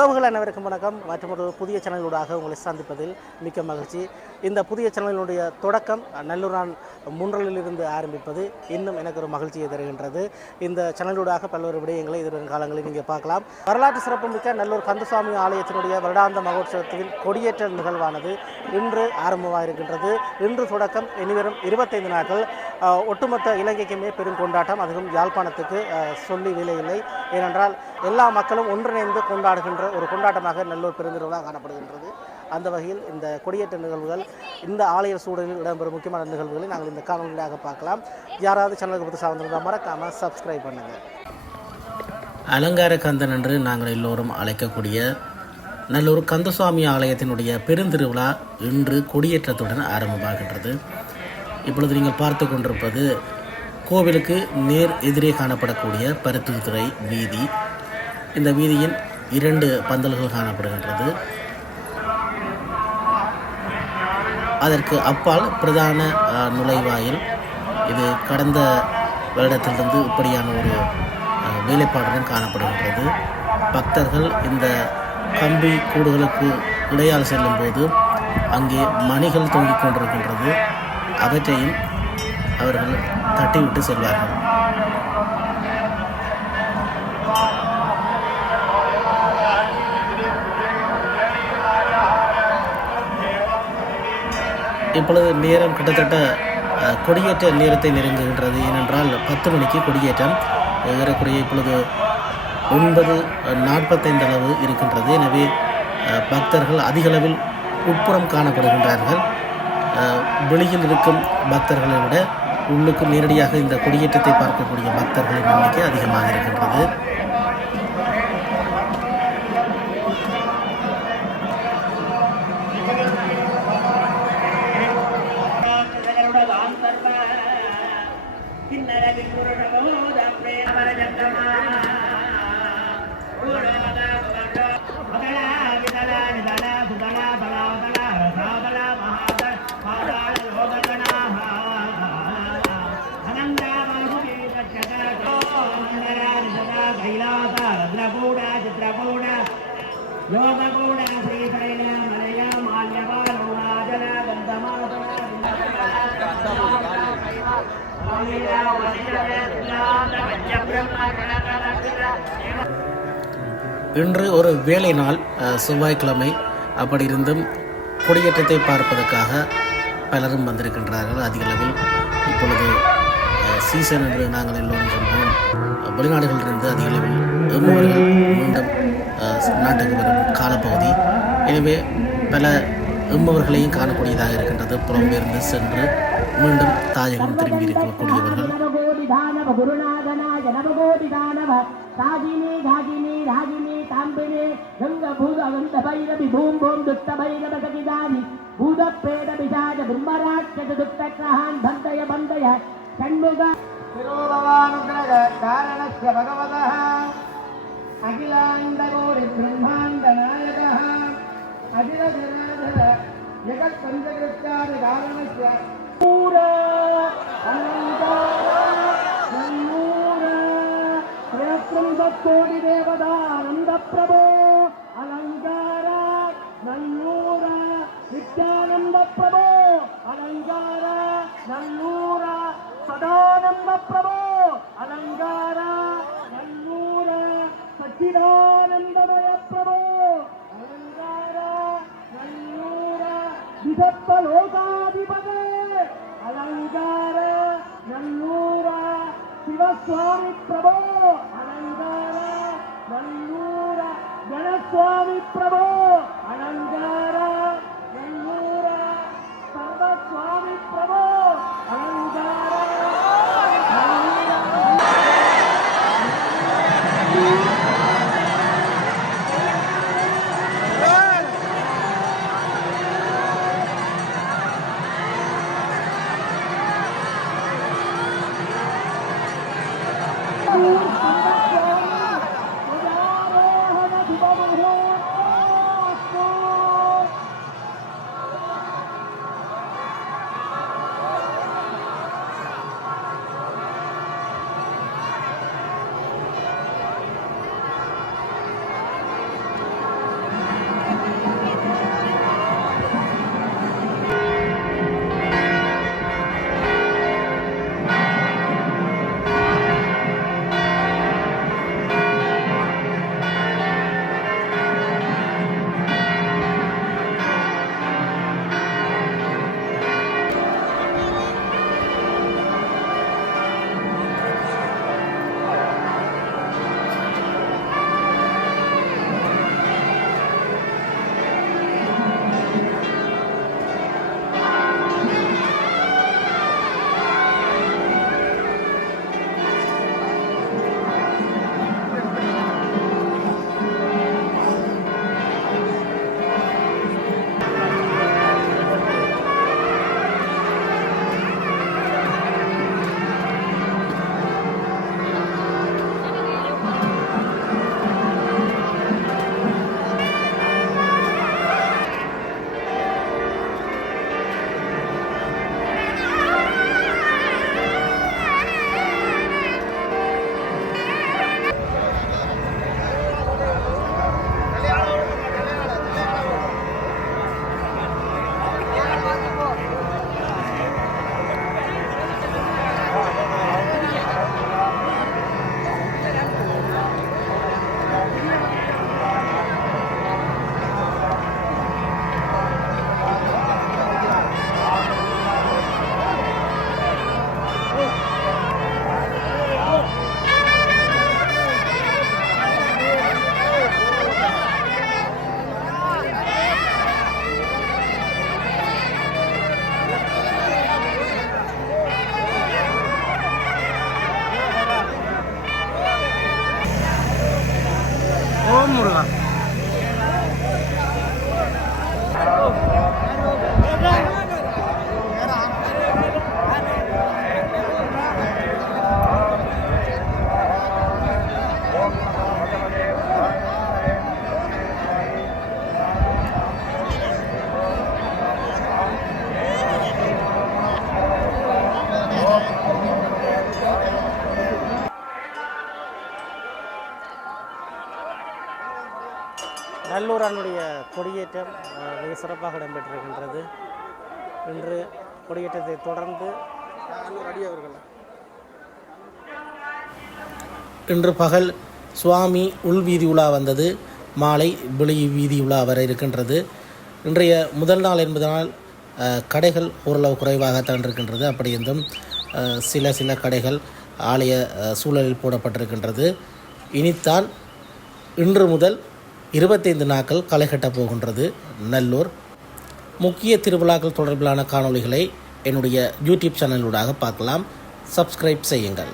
உறவுகள் அனைவருக்கும் வணக்கம். மற்றும் ஒரு புதிய சேனலூடாக உங்களை சந்திப்பதில் மிக்க மகிழ்ச்சி. இந்த புதிய சேனலினுடைய தொடக்கம் நல்லூரான் முன்றலிலிருந்து ஆரம்பிப்பது. இன்னும் எனக்கு ஒரு மகிழ்ச்சியை தருகின்றது. இந்த சேனலூடாக பல்வேறு விடயங்களை எதிர்வரும் காலங்களில் நீங்கள் பார்க்கலாம். வரலாற்று சிறப்புமிக்க நல்லூர் கந்தசுவாமி ஆலயத்தினுடைய வருடாந்த மகோற்சவத்தின் கொடியேற்ற நிகழ்வானது இன்று ஆரம்பமாக இருக்கின்றது. இன்று தொடக்கம் இனிவரும் இருபத்தைந்து நாட்கள். ஒட்டுமொத்த இலங்கைக்குமே பெரும் கொண்டாட்டம். அதுவும் யாழ்ப்பாணத்துக்கு சொல்லி விலையில்லை ஏனென்றால் எல்லா மக்களும் ஒன்றிணைந்து கொண்டாடுகின்ற ஒரு கொண்டாட்டமாக நல்லூர் பெருந்திருவிழா காணப்படுகின்றது. அந்த வகையில் இந்த கொடியேற்ற நிகழ்வுகள் இந்த ஆலய சூழலில் இடம்பெறும் முக்கியமான நிகழ்வுகளை நாங்கள் இந்த காணொலியாக பார்க்கலாம். யாராவது சேனலுக்கு புதுசாக வந்திருந்தால் மறக்காமல் சப்ஸ்கிரைப் பண்ணுங்கள் அலங்கார கந்தன் என்று நாங்கள் எல்லோரும் அழைக்கக்கூடிய நல்லூர் கந்தசுவாமி ஆலயத்தினுடைய பெருந்திருவிழா இன்று கொடியேற்றத்துடன் ஆரம்பமாகின்றது. இப்பொழுது நீங்கள் பார்த்து கொண்டிருப்பது கோவிலுக்கு நேர் எதிரே காணப்படக்கூடிய பருத்தித்துறை வீதி. இந்த வீதியின் இரண்டு பந்தல்கள் காணப்படுகின்றது. அதற்கு அப்பால் பிரதான நுழைவாயில். இது கடந்த வருடத்திலிருந்து இப்படியான ஒரு வேலைப்பாடுடன் காணப்படுகின்றது. பக்தர்கள் இந்த கம்பி கூடுகளுக்கு இடையால் செல்லும்போது அங்கே மணிகள் தொங்கிக் கொண்டிருக்கின்றது. அவற்றையும் அவர்கள் தட்டிவிட்டு செல்வார்கள். இப்பொழுது நேரம் கிட்டத்தட்ட கொடியேற்ற நேரத்தை நெருங்குகின்றது. ஏனென்றால் பத்து மணிக்கு கொடியேற்றம் ஏறக்குறைய இப்பொழுது ஒன்பது நாற்பத்தைந்து அளவு இருக்கின்றது. எனவே பக்தர்கள் அதிகளவில் உட்புறம் காணப்படுகின்றார்கள். வெளியில் இருக்கும் பக்தர்களை விட உள்ளுக்கு நேரடியாக இந்த கொடியேற்றத்தை பார்க்கக்கூடிய பக்தர்களின் எண்ணிக்கை அதிகமாக இருக்கின்றது. இன்று ஒரு வேலை நாள் செவ்வாய்க்கிழமை. அப்படி இருந்தும் கொடியேற்றத்தை பார்ப்பதற்காக பலரும் வந்திருக்கின்றார்கள். அதிக அளவில் இப்பொழுது சீசன் என்று நாங்கள் எல்லோரும் வெளிநாடுகளிலிருந்து அதிக அளவில் மீண்டும் நாட்டுக்கு வரும் காலப்பகுதி. எனவே பல எம்பவர்களையும் காணக்கூடியதாக இருக்கின்றது. புலம்பெயர்ந்து சென்று மீண்டும் தாயகம் திரும்பி இருக்கக்கூடியவர்கள். பூதப்பேத பிசாஜ பிரம்மராட்ச துக்தக்ரஹான் பந்தய பந்தய சண்முக तिरोभवानुग्रह कारणस्य भगवतः अखिलाण्डकोटिब्रह्माण्डनायकः अखिलजनाधर जगत्पञ्चकृत्यादिकारणस्य पूरा कोटिदेवतानन्दप्रभो अलङ्कार நல்லூர நித்யானந்த பிரபோ அலங்கார நல்லூர சதா ದುಷ್ಟ ಕ್ರಹಾನ್ ಬಂದಯ ಬಂದಯ ಷಣ್ಮುಗ ಶಿರೋಭವಾನುಗ್ರಹ ಕಾರಣಸ್ಯ ಭಗವತಃ ಅಖಿಲಾಂಡಗೋಡಿ ಬ್ರಹ್ಮಾಂಡ ನಾಯಕಃ ಅಖಿಲ ಜನಾರ್ದನ ಜಗತ್ ಪಂಚಕೃತ್ಯಾದಿ ಕಾರಣಸ್ಯ ಪೂರ ಅಲಂಕಾರ ನನ್ನೂರ ಕೋಟಿ ದೇವದಾನಂದ ಪ್ರಭೋ ಅಲಂಕಾರ ನನ್ನೂರ ನಿತ್ಯಾನಂದ ಪ್ರಭೋ ಅಲಂಕಾರ ನನ್ನೂರ ಸದಾನಂದ ಪ್ರಭೋ ಅಲಂಕಾರ ನನ್ನೂರ ಸಚ್ಚಿದಾನಂದಮಯ ಪ್ರಭೋ ಅಲಂಕಾರ ನನ್ನೂರ ವಿಧಪ್ಪ ಲೋಕಾಧಿಪತೆ ಅಲಂಕಾರ ನನ್ನೂರ ಶಿವಸ್ವಾಮಿ ಪ್ರಭೋ ಅಲಂಕಾರ ನನ್ನೂರ ಗಣಸ್ವಾಮಿ ಪ್ರಭೋ ಅಲಂಕಾರ ನನ್ನೂರ ಸರ್ವಸ್ವಾಮಿ ಪ್ರಭೋ நல்லூரானுடைய கொடியேற்றம் மிக சிறப்பாக இடம்பெற்றிருக்கின்றது. இன்று கொடியேற்றத்தை தொடர்ந்து இன்று பகல் சுவாமி உள்வீதி உலா வந்தது. மாலை வெளி வீதி உலா வர இருக்கின்றது. இன்றைய முதல் நாள் என்பதனால் கடைகள் ஓரளவு குறைவாகத்தான் இருக்கின்றது. அப்படி இருந்தும் சில சில கடைகள் ஆலய சூழலில் போடப்பட்டிருக்கின்றது. இனித்தான் இன்று முதல் இருபத்தைந்து நாட்கள் களை கட்டப் போகின்றது நல்லூர். முக்கிய திருவிழாக்கள் தொடர்பிலான காணொளிகளை என்னுடைய யூடியூப் சேனலூடாக பார்க்கலாம். சப்ஸ்கிரைப் செய்யுங்கள்.